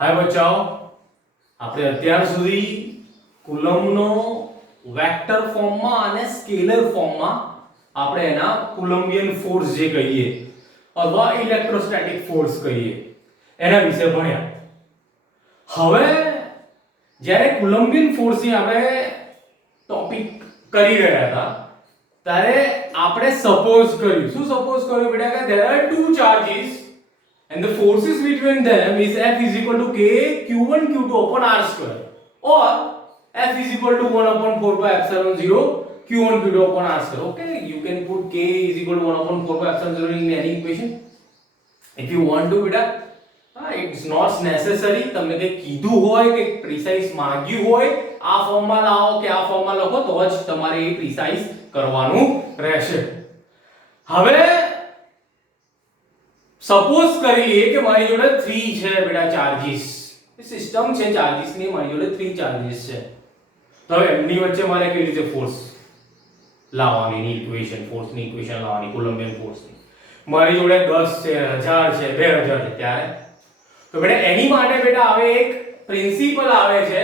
हाय बच्चाओ, આપણે અત્યાર સુધી કુલમ્બનો વેક્ટર ફોર્મમાં અને સ્કેલર ફોર્મમાં આપણે એના કુલમ્બિયન ફોર્સ જે કહીએ અથવા ઇલેક્ટ્રોસ્ટેટિક ફોર્સ કહીએ એના વિશે ભણ્યા। હવે જ્યારે કુલમ્બિયન ફોર્સની આપણે ટોપિક કરી રહ્યા હતા ત્યારે આપણે સપોઝ કર્યું, શું સપોઝ કર્યું બેટા કે there are two charges and the forces between them is F is equal to K Q1 Q2 upon R square or F is equal to 1 upon 4 by epsilon 0 Q1 Q2 upon R square. Okay, you can put K is equal to 1 upon 4 by epsilon 0 in any equation if you want to beta. It's not necessary તમને કે કીધું હોય કે precise માંગ્યું હોય આ ફોર્મમાં લાવો કે આ ફોર્મમાં લખો તો જ તમારે એ પ્રિસાઇઝ કરવાનું રહેશે। હવે सपोज કરી લઈએ કે મારી જોડે 3 છે બેટા ચાર્જીસ, એ સિસ્ટમ છે ચાર્જીસ ની, મારી જોડે 3 ચાર્જીસ છે। તો હવે એમની વચ્ચે મારે કેવી રીતે ફોર્સ લાવવાની ની ઇક્વેશન, ફોર્સ ની ઇક્વેશન લાવવાની કુલમ્બિયન ફોર્સ ની। મારી જોડે 10 છે, 1000 છે, 2000 છે, ત્યારે તો બેટા એની માટે બેટા હવે એક પ્રિન્સિપલ આવે છે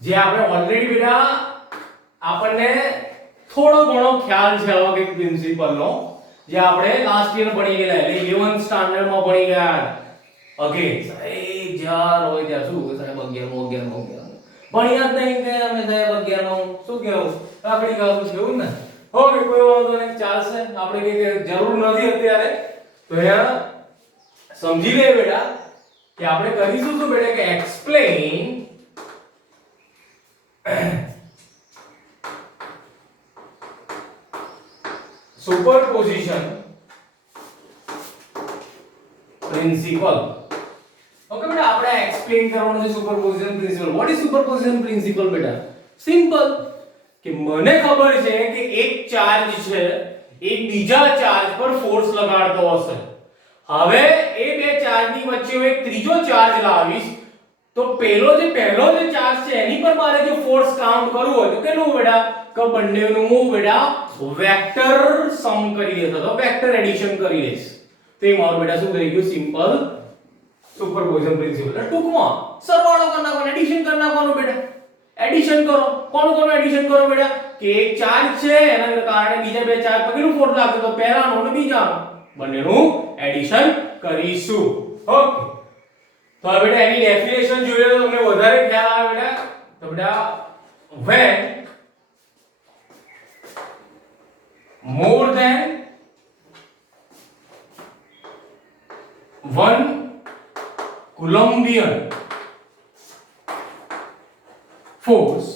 જે આપણે ઓલરેડી બેટા આપણને થોડો ઘણો ખ્યાલ છે આવા કે પ્રિન્સિપલ નો જે આપણે લાસ્ટ યર ભણી ગયેલા એટલે 11th સ્ટાન્ડર્ડ માં ભણી ગયા। અગેન સાહેબ જાર હોય ત્યાં શું સાહેબ 11 માં ભણ્યા જ નહીં કે અમે સાહેબ 11 માં શું કહેવું આપણી કામ છે એવું ને। ઓકે કોઈ વાંધો નહીં, ચાલશે, આપણે કે જરૂર નથી અત્યારે તો અહીંયા સમજી લે બેટા કે આપણે કરીશું શું બેટા કે એક્સપ્લેન superposition principle। ओके बेटा આપણે એક્સપ્લેન કરવાનું છે superposition principal. What is superposition principle बेटा? સિમ્પલ કે મને ખબર છે કે એક ચાર્જ છે એક બીજા ચાર્જ પર ફોર્સ લગાડતો હશે। હવે એ બે ચાર્જની વચ્ચે હું એક ત્રીજો ચાર્જ લાવીશ તો પહેલો જે ચાર્જ છે એની પર મારે જો ફોર્સ કાઉન્ટ કરવું હોય તો કેટલું બેટા કે બંનેનું હું બેટા વેક્ટર સમ કરી દેતો તો વેક્ટર એડિશન કરી લઈશ તો એ મારું બેટા શું થઈ ગયું સિમ્પલ સુપરપોઝિશન પ્રિન્સિપલ। ટૂંકમાં સરવાળો કરી નાખવાનો, એડિશન કરી નાખવાનું બેટા। એડિશન કરો, કોનું એડિશન કરો બેટા કે એક ચાર્જ છે એના કારણે બીજા બે ચાર્જ પર કેટલું ફોર્સ લાગતો તો પહેલાનો અને બીજાનો, બંનેનું એડિશન કરીશું। ઓકે તો હવે બેટા એની ડેફિનેશન જોઈએ તો તમને વધારે ખ્યાલ આવે બેટા। તો બેટા when more than one Coulombian force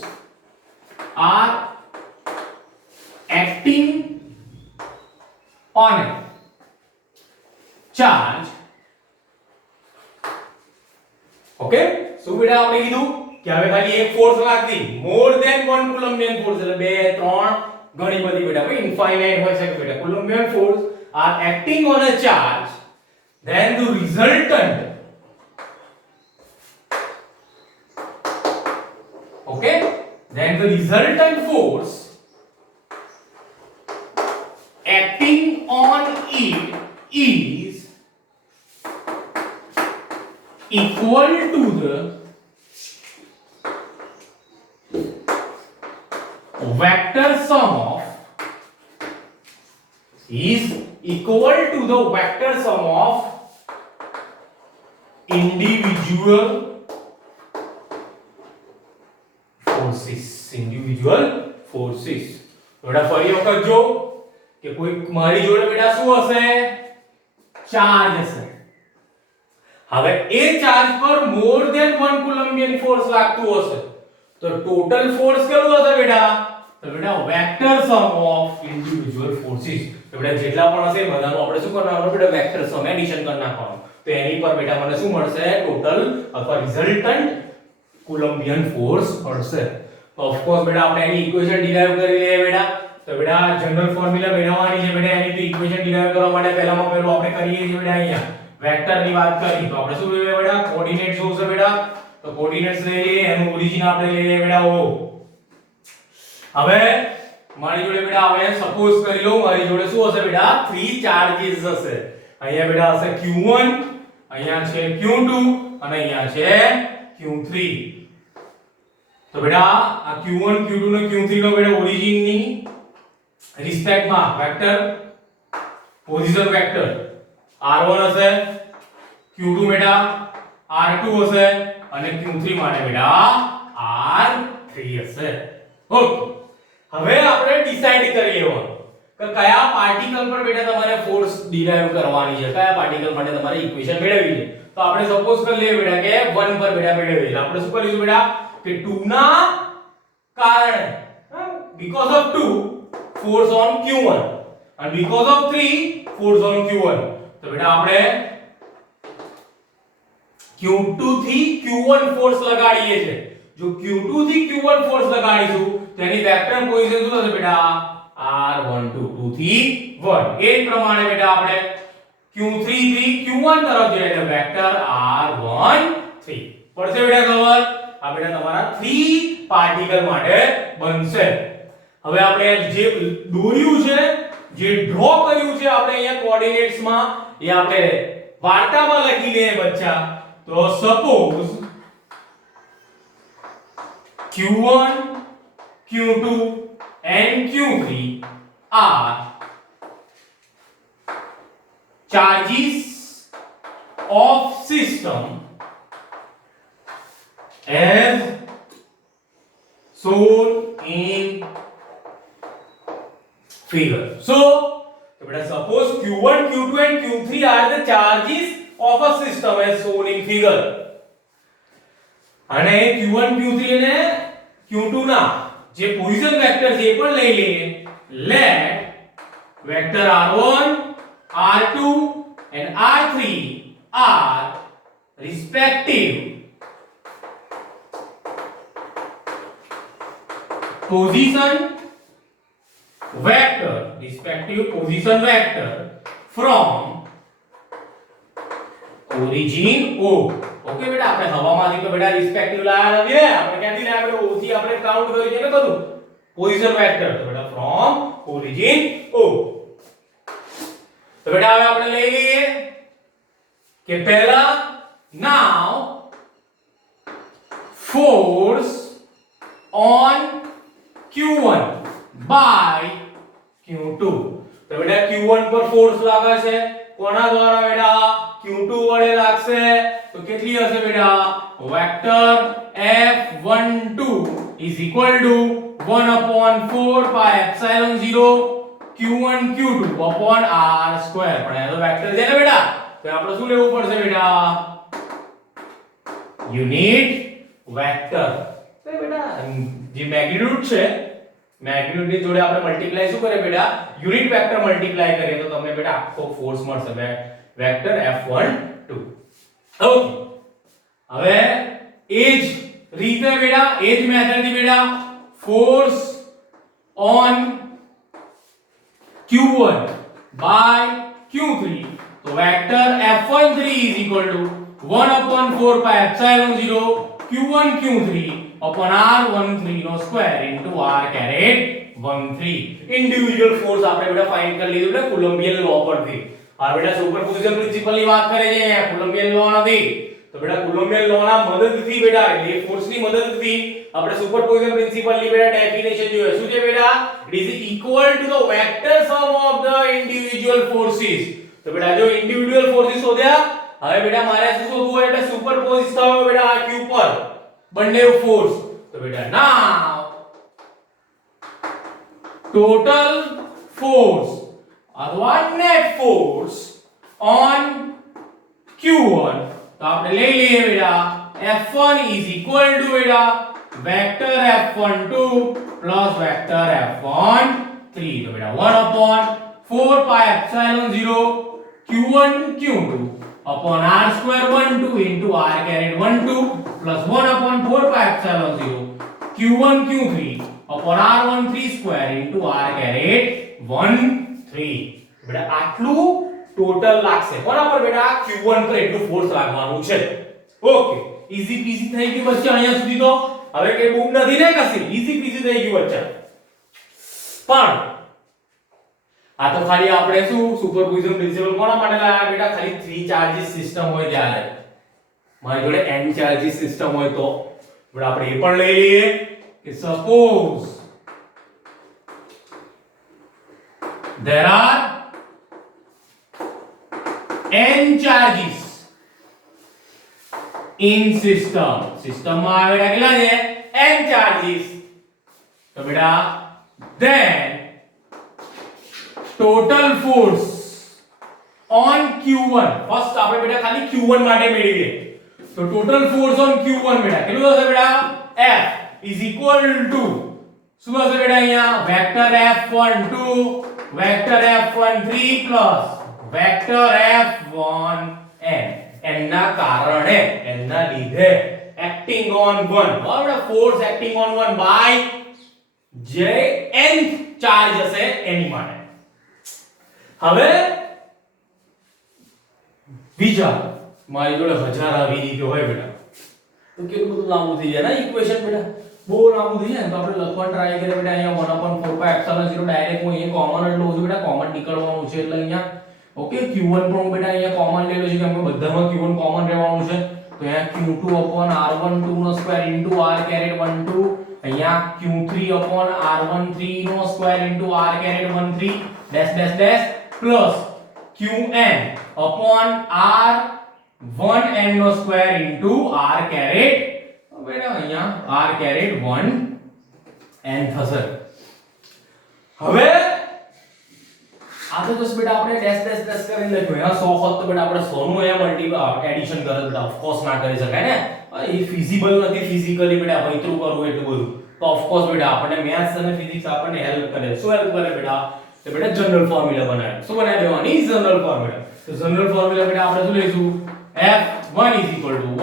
are acting on a charge। Okay so बेटा આપણે કીધું કે હવે ખાલી એક ફોર્સ લાગતી, મોર ધેન વન કુલમ્બિયન ફોર્સ એટલે 2 3 ઘણી બધી બેટા ભાઈ ઇનફાઇનાઇટ હોય છે બેટા। Coulombian force are acting on a charge, then the resultant okay then the resultant force acting on it is equal to the vector sum of individual forces। બેટા ફરી વખત જો કે કોઈ મારી જોડે બેટા શું હશે ચાર્જ હશે। હવે એ ચાર્જ પર મોર ધેન વન કુલમ્બિયન ફોર્સ લાગતું હશે તો ટોટલ ફોર્સ કેટલું હશે બેટા તો બેટા vector sum of individual forces. તો બેટા જેટલા પણ હશે બધાનું આપણે શું કરવાનું બેટા વેક્ટર સમ એડિશન કરી નાખવાનું તો એની પર બેટા મને શું મળશે ટોટલ અથવા રિઝલ્ટન્ટ કુલમ્બિયન ફોર્સ મળશે। તો ઓફ કોર્સ બેટા આપણે એની ઇક્વેશન ડિરાઈવ કરી લઈએ બેટા। તો બેટા જનરલ ફોર્મ્યુલા મેળવવાની છે બેટા એની તો ઇક્વેશન ડિરાઈવ કરવા માટે પહેલામાં પહેલું આપણે કરીએ છીએ બેટા અહીંયા વેક્ટર ની વાત કરી તો આપણે શું જોઈએ બેટા કોઓર્ડિનેટ જોશે બેટા તો કોઓર્ડિનેટ્સ લઈ લઈએ, એનું ઓરિજિન આપણે લઈ લઈએ બેટા O। હવે મારી જોડે બેટા હવે સપોઝ કરી લો મારી જોડે શું હશે બેટા 3 ચાર્जेस હશે। અહીંયા બેટા હશે Q1, અહીંયા છે Q2 અને અહીંયા છે Q3. તો બેટા આ Q1 Q2 ને Q3 નો બેટા ઓરિજિન ની રિસ્પેક્ટ માં વેક્ટર પોઝિશન વેક્ટર R1 હશે, Q2 બેટા R2 હશે અને Q3 માટે બેટા R3 હશે. ઓકે, હવે આપણે ડિસાઈડ કરી લેવાનું કે કયા પાર્ટિકલ પર બેટા તમારે ફોર્સ ડિરાઈવ કરવાની છે, કયા પાર્ટિકલ માટે તમારે ઇક્વેશન મેળવવી છે. તો આપણે સપોઝ કરી લઈએ બેટા કે 1 પર બેટા મેળવીએ. આપણે શું કરીશું બેટા કે 2 ના કારણે because of 2 force on Q1 and because of 3 force on Q1. તો બેટા આપણે Q2 થી Q1 ફોર્સ લગાડીએ છે. જો Q2 થી Q1 ફોર્સ લગાડીશું તો એની વેક્ટર પોઝિશન શું થશે બેટા R12 2 થી 1. એ જ પ્રમાણે બેટા આપણે Q3 થી Q1 તરફ જઈએ એટલે વેક્ટર R13 પડશે બેટા ખબર. આ બેટા તમારા 3 પાર્ટિકલ માટે બનશે. હવે આપણે જે દોર્યું છે, જે ડ્રો કર્યું છે આપણે અહીંયા કોઓર્ડિનેટ્સ માં, એ આપણે વાર્તામાં લખી લઈએ બચ્ચા. તો suppose Q1 Q2 and Q3 are charges of system as shown in figure. So beta suppose Q1 Q2 and Q3 are the charges of a system as shown in figure. અને Q1 Q3 અને Q2 ના જે position vector છે એ પણ લઈ લઈએ. Let vector R1 R2 and R3 are respective position vector from origin O. Okay બેટા, આપણે હવામાંથી તો બેટા રિસ્પેક્ટિવ લાયા નથી ને, આપણે ક્યાંથી લાયા? આપણે O થી આપણે કાઉન્ટ કર્યું છે ને બધું પોઝિશન વેક્ટર. તો બેટા ફ્રોમ ઓરિજિન O. તો બેટા હવે આપણે લઈ લઈએ કે પહેલા નાउ force on Q1 by Q2. તો બેટા Q1 પર ફોર્સ લાગે છે કોના દ્વારા બેટા? Q2 વડે લાગશે. તો કેટલી હશે બેટા? Vector F12 is equal to 1/4 pi epsilon 0 Q1 Q2 upon R square. પણ એ તો વેક્ટર છે ને બેટા, તો આપણે શું લેવું પડશે બેટા? Unit vector. તો બેટા જે મેગ્નીટ્યુડ છે, મેગ્નીટ્યુડ ની જોડે આપણે મલ્ટીપ્લાય શું કરે બેટા? યુનિટ વેક્ટર મલ્ટીપ્લાય કરીએ તો તમને બેટા આખો ફોર્સ મળશે વેક્ટર F12. ઓકે, હવે એ જ રીતે બેટા, એ જ મેથડ થી બેટા force on Q1 by Q3. તો vector F13 is equal to 1/4 pi epsilon 0 Q1 Q3 upon R13 નો square into R caret 13. Individual force આપણે બેટા ફાઇન્ડ કરી લીધું એટલે કુલમ્બિયન લો પરથી. આ બેટા સુપરપોઝિશન પ્રિન્સિપલ ની વાત કરે છે, કુલમ્બિયન લો નથી. તો બેટા કુલમ્બિયન લો ના મદદથી બેટા એટલે ફોર્સ ની મદદથી આપણે સુપરપોઝિશન પ્રિન્સિપલ ની બેટા ડેફિનેશન જોઈએ. શું છે બેટા? it is equal to the vector sum of the individual forces. તો બેટા જો ઇન્ડિવિડ્યુઅલ ફોર્સિસ શોધ્યા, હવે બેટા મારે શું શોધવું હોય? એટલે સુપરપોઝ થયો બેટા આ Q પર બંને ફોર્સ. તો બેટા નાउ ટોટલ ફોર્સ અથવા નેટ ફોર્સ ઓન Q1. તો આપણે લઈ લઈએ બેટા F1 is equal to બેટા vector F12 plus vector F13. તો બેટા 1/4 pi epsilon 0 Q1 Q2 upon R square 12 into R caret 12 plus 1/4 pi epsilon 0 Q1 Q3 upon R13 square into R caret 13. બેટા આટલું ટોટલ લાગશે કોના પર બેટા? Q1 પર એટલું ફોર્સ લાગવાનું છે. ઓકે, ઈઝી પીઝી થઈ ગયું બચ્ચા અહીંયા સુધી. તો હવે કે બૂમ નથી ને કસી, ઈઝી પીઝી થઈ ગયું બચ્ચા. પણ આ તો ખાલી આપણે શું સુપરપોઝિશન પ્રિન્સિપલ કોના માટે લાયા બેટા? ખાલી 3 ચાર્જીસ સિસ્ટમ હોય ત્યારે. મારી જોડે n ચાર્જિસ સિસ્ટમ હોય તો આપણે એ પણ લઈ લઈએ કે suppose there are n charges in system માં આવે કેટલા છે n charges તો બેટા then total force on q1 first આપણે બેટા ખાલી q1 માટે મેળવીએ તો total force on q1 બેટા કેટલું હશે બેટા f is equal to શું હશે બેટા અહીંયા vector f12 vector f13 plus vector f1n એના કારણે એના લીધે acting on 1 બરાબર force acting on 1 by જે n ચાર્જ હશે એની માટે હવે બીજા મારી જોડે હજાર આવી રીતે હોય બેટા તો કેટલું બધું લાંબુ થઈ જાય ને ઇક્વેશન બેટા બહુ લાંબુ થઈ જાય તો આપણે લખવાનું ટ્રાય કરીએ બેટા અહીંયા 1/4π0 ડાયરેક્ટ હું અહીંયા કોમન જ લઉં છું બેટા કોમન નીકળવાનું છે એટલે અહીંયા ઓકે q1 પણ બેટા અહીંયા કોમન લઈ લઉં છું કેમ કે બધામાં q1 કોમન રહેવાનું છે તો અહીંયા q2/r12 નો સ્ક્વેર * r12 અહીંયા q3/r13 નો square * r13 dash dash dash plus qn/r1n નો સ્ક્વેર * r કેરેટ બેટા અહીંયા r કેરેટ 1n થશે હવે આ તો જસ્ટ બેટા આપણે ડેશ ડેશ ડેશ કરીને લખ્યું અહીંયા 100 હોત તો બેટા આપણે 100 નું અહીંયા એડિશન કરે બેટા ઓફ કોર્સ ના કરી શકાય ને એ ફિઝિબલ નથી ફિઝિકલી બેટા વૈતરું કરવું એટલું બધું તો ઓફ કોર્સ બેટા આપણને મેથ્સ અને ફિઝિક્સ આપણને હેલ્પ કરે શું હેલ્પ કરે બેટા તો બેટા જનરલ ફોર્મ્યુલા બનાવે શું બનાવી દેવાની જનરલ ફોર્મ્યુલા તો જનરલ ફોર્મ્યુલા બેટા આપણે શું લઈશું f1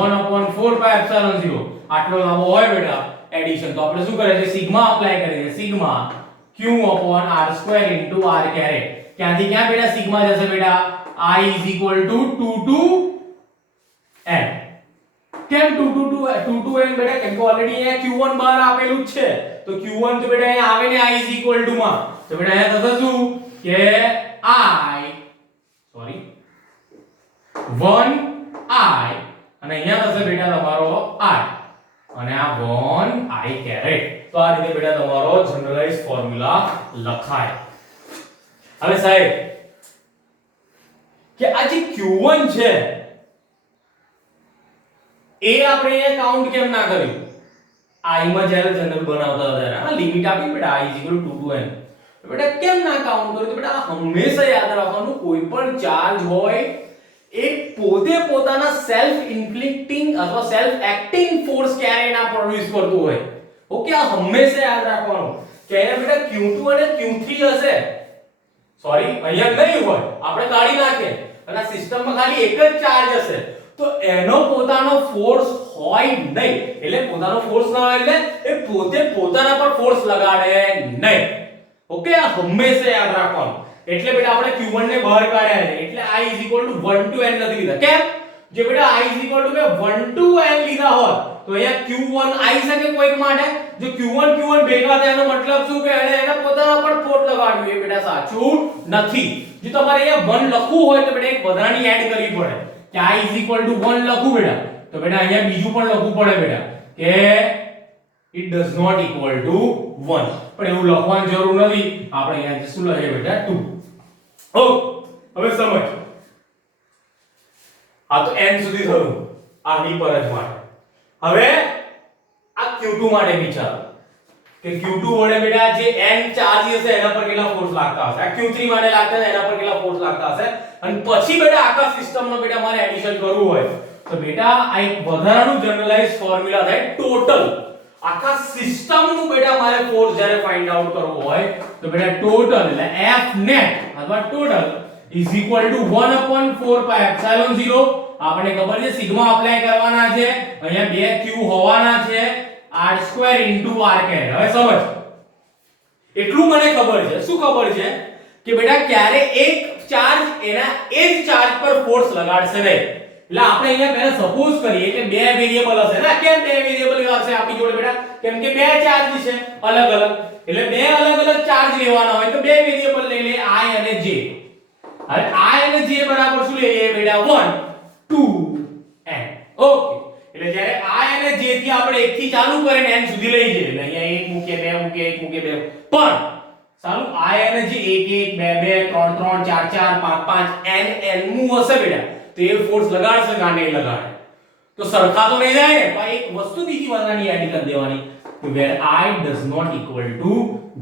1/4π0 આટલો લાંબો હોય બેટા એડિશન તો આપણે શું કરે છે સિગ્મા અપ્લાય કરીએ છીએ સિગ્મા q/r2 * r કેરેટ ક્યાંથી ક્યાં બેટા સિગ્મા જશે બેટા I = 2 to n કેમ 2 to n બેટા કેમ કે ઓલરેડી અહીંયા q1 બહાર આપેલું જ છે તો q1 તો બેટા અહીંયા આવે ને I = માં તો બેટા અહીંયા થશે શું કે I 1 I અને અહીંયા થશે બેટા તમારો I અને આ 1 I કેરેટ તો આ રીતે બેટા તમારો જનરલાઇઝ ફોર્મ્યુલા લખાય હવે સાહેબ કે આ જે q1 છે એ આપણે અહીંયા કાઉન્ટ કેમ ના કર્યું I માં જ્યારે જનરલ બનાવતા હતા ત્યારે આ લિમિટ આપી બેટા I = 2 to n બેટા કેમ ના કાઉન્ટ કર્યું તો બેટા હંમેશા યાદ રાખવાનું કોઈ પણ ચાર્જ હોય એ પોતે પોતાના સેલ્ફ ઇન્ફ્લિક્ટિંગ અથવા સેલ્ફ એક્ટિંગ ફોર્સ ક્યારે ના પ્રોડ્યુસ કરતું હોય ઓકે આ હંમેશા યાદ રાખવાનું કે અહીંયા બેટા q2 અને q3 હશે સોરી અહીંયા નહીં હોય આપણે કાઢી નાખીએ અને સિસ્ટમમાં ખાલી એક જ ચાર્જ હશે તો એનો પોતાનો ફોર્સ હોય નહીં એટલે પોતાનો ફોર્સ ના હોય એટલે એ પોતે પોતાના પર ફોર્સ લગાડે નહીં ઓકે આ હંમેશા યાદ રાખવાનું એટલે બેટા આપણે q1 ને બહાર કાઢ્યા છે એટલે I = 1 to n નથી લીધા કેમ જે બેટા I = 1 to n લીધા હોત તો અહીંયા q1 આવી શકે કોઈક માટે જો q1 ભેગા થાય એનો મતલબ શું કે એને પોતાના પર ફોર્સ લગાડવું એ બેટા સાચું નથી જો તમારે અહીંયા 1 લખવું હોય તો બેટા એક વધારાની એડ કરવી પડે કે I = 1 લખું બેટા તો બેટા અહીંયા બીજું પણ લખવું પડે બેટા કે it does not equal to 1 પણ એવું લખવાની જરૂર નથી આપણે અહીંયા શું લખીએ બેટા 2 ઓ હવે સમજ આ તો n સુધી થયું આની પર જ માટે હવે આ q2 માટે વિચારો કે q2 વડે બેટા જે n ચાર્જ હશે એના પર કેટલા ફોર્સ લાગતા હશે આ q3 માટે લાગતા હશે એના પર કેટલા ફોર્સ લાગતા હશે અને પછી બેટા આખા સિસ્ટમનો બેટા મારે એડિશન કરવું હોય તો બેટા આ એક વધારાનું જનરલાઇઝ ફોર્મ્યુલા થાય ટોટલ આખા સિસ્ટમ નું બેટા મારે ફોર્સ જ્યારે ફાઇન્ડ આઉટ કરવો હોય તો બેટા ટોટલ એટલે F net અથવા ટોટલ is equal to 1/4π0 આપણે ખબર છે સિગ્મા અપ્લાય કરવાના છે અહીંયા બે q હોવાના છે r2 * r કેરેટ હવે સમજ એટલું મને ખબર છે શું ખબર છે કે બેટા ક્યારે એક ચાર્જ એના એ જ ચાર્જ પર ફોર્સ લગાડશે નહીં એટલે આપણે અહીંયા પહેલા સપોઝ કરીએ કે બે વેરીએબલ હશે ને કેમ બે વેરીએબલ હશે આપણી જોડે બેટા કેમ કે બે ચાર્જ છે અલગ અલગ એટલે બે અલગ અલગ ચાર્જ લેવાના હોય તો બે વેરીએબલ લઈ લે I અને J હવે I અને J બરાબર શું લઈએ બેટા 1 2 n ઓકે, એટલે જ્યારે i અને j થી આપણે 1 થી ચાલુ કરીને n સુધી લઈ જઈએ, એટલે અહીંયા 1 મૂકે 2 મૂકે 1 મૂકે 2, પણ સાલું i અને j 1 1 2 2 3 3 4 4 5 5 n મુ હશે બેટા, તો એ ફોર્સ લગાડશે કે આને લગાડે, તો સરખા તો નહીં જાય ને, તો એક વસ્તુ બીજી વધારાની એડ કરી દેવાની, તો where i does not equal to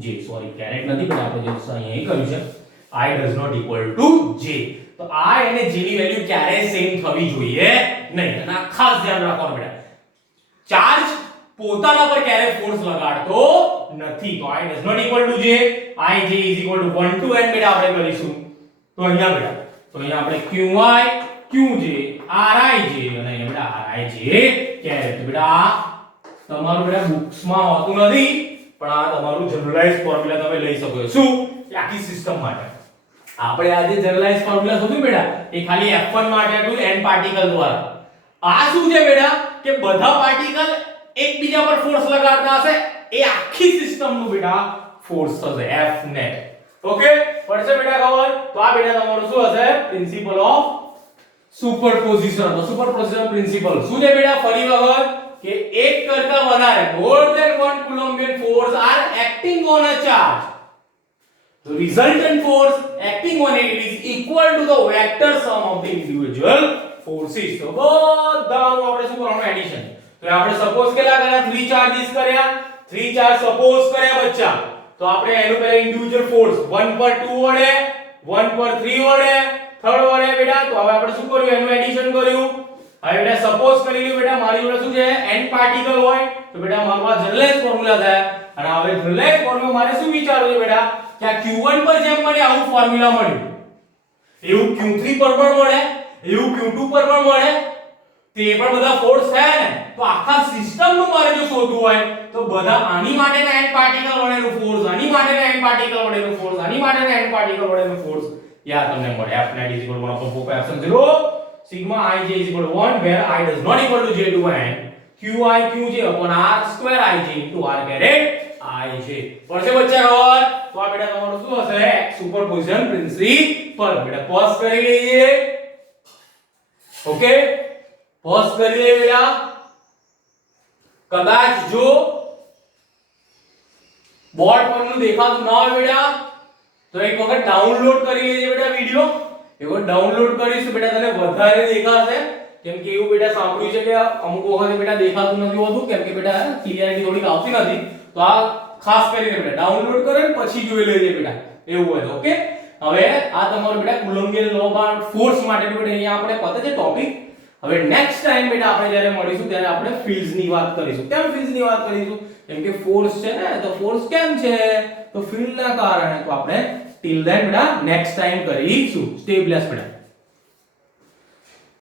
j, sorry caret નથી પણ આપણે જે અહીંયા કર્યું છે, i does not equal to j, તો i અને j ની વેલ્યુ ક્યારેય સેમ થવી જોઈએ નહીં, અને આ ખાસ ધ્યાન રાખવાનું બેટા, ચાર્જ પોતાના પર ક્યારે ફોર્સ લગાડતો નથી, તો i does not equal to j, ij is equal to 1 to n બેટા આપણે કરીશું, તો અહીંયા બેટા, તો અહીંયા આપણે qi qj rij અને અહીંયા બેટા rij ક્યારે, તો બેટા આ તમારું બેટા બુક્સ માં હોતું નથી, પણ આ તમારું જનરલાઇઝ ફોર્મ્યુલા તમે લઈ શકો છો, શું કે આખી સિસ્ટમ માટે આપણે આ જે જનરલાઇઝ ફોર્મ્યુલા શોધ્યું બેટા, એ ખાલી f1 માટે હતું n પાર્ટિકલ દ્વારા, આ શું છે બેટા કે બધા પાર્ટિકલ એકબીજા પર ફોર્સ લગાડતા હશે, એ આખી સિસ્ટમનું બેટા ફોર્સ થશે F net, ઓકે પડશે બેટા ખબર, તો આ બેટા તમારું શું હશે, પ્રિન્સિપલ ઓફ સુપરપોઝિશન, તો સુપરપોઝિશન પ્રિન્સિપલ શું છે બેટા, ફરી વખત કે એક કરતા વધારે more than one Coulombian force are acting on a charge, the resultant force acting on it is equal to the vector sum of the individual forces, તો બધાનું આપણે શું કરવાનું, એડિશન, તો આપણે સપોઝ કેટલા કર્યા, 3 ચાર્જીસ કર્યા, 3 ચાર્જ સપોઝ કર્યા બચ્ચા, તો આપણે એનું પહેલા ઇન્ડિવિડ્યુઅલ ફોર્સ 1 પર 2 વડે, 1 પર 3 વડે, 3rd વડે બેટા, તો હવે આપણે શું કર્યું, એનું એડિશન કર્યું, હવે બેટા સપોઝ કરી લ્યો બેટા મારી જોડે શું છે, n પાર્ટિકલ હોય, તો બેટા મારું આ જનરલાઇઝ ફોર્મ્યુલા થાય, અને હવે જનરલાઇઝ ફોર્મ્યુલા મારે શું વિચારવું છે બેટા, કે આ q1 પર જેમ મને આવું ફોર્મ્યુલા મળ્યું, એવું q3 પર પણ મળે, એવું q2 પર પણ મળે, તો એ પણ બધા ફોર્સ થયા ને, તો આખા સિસ્ટમનું મારે જો શોધવું હોય, તો બધા આની માટેના n પાર્ટિકલ વડેનો ફોર્સ, આની માટેના n પાર્ટિકલ વડેનો ફોર્સ, આની માટેના n પાર્ટિકલ વડેનો ફોર્સ, યા તમને મળે F net is equal to 1 upon 4 pi epsilon 0 sigma ij is equal to 1 where I does not equal to j to n qi qj upon r square ij into r caret ij, પડશે બચ્ચા ખબર, તો આ બેટા તમારું શું હશે, superposition principal, બેટા પોઝ કરી લઈએ, ઓકે પોઝ કરી લઈએ બેટા, કદાચ જો બોર્ડ પરનું દેખાતું ના હોય બેટા, તો એક વખત ડાઉનલોડ કરી લેજે બેટા વિડિયો, એક વખત ડાઉનલોડ કરીશું બેટા તને વધારે દેખાશે, કેમ કે એવું બેટા સાંભળ્યું છે કે અમુક વખત બેટા દેખાતું નથી હોતું, કેમ કે બેટા ક્લિયરિટી થોડીક આવતી નથી, તો આ ખાસ કરીને બેટા ડાઉનલોડ કરે ને પછી જોઈ લેજે બેટા, એવું હોય તો ઓકે, હવે આ તમારું બેટા કુલમ્બિયન લો બાર ફોર્સ માટે બેટા અહીંયા આપણે પતે છે ટોપિક, હવે નેક્સ્ટ ટાઈમ બેટા આપણે જ્યારે મળીશું ત્યારે આપણે ફિલ્ડ્સ ની વાત કરીશું, કેમ ફિલ્ડ્સ ની વાત કરીશું, કેમ કે ફોર્સ છે ને, તો ફોર્સ કેમ છે, તો ફિલ્ડ ના કારણે, તો આપણે ટિલ ધેન બેટા નેક્સ્ટ ટાઈમ કરીશું, સ્ટે બ્લેસ્ડ બેટા.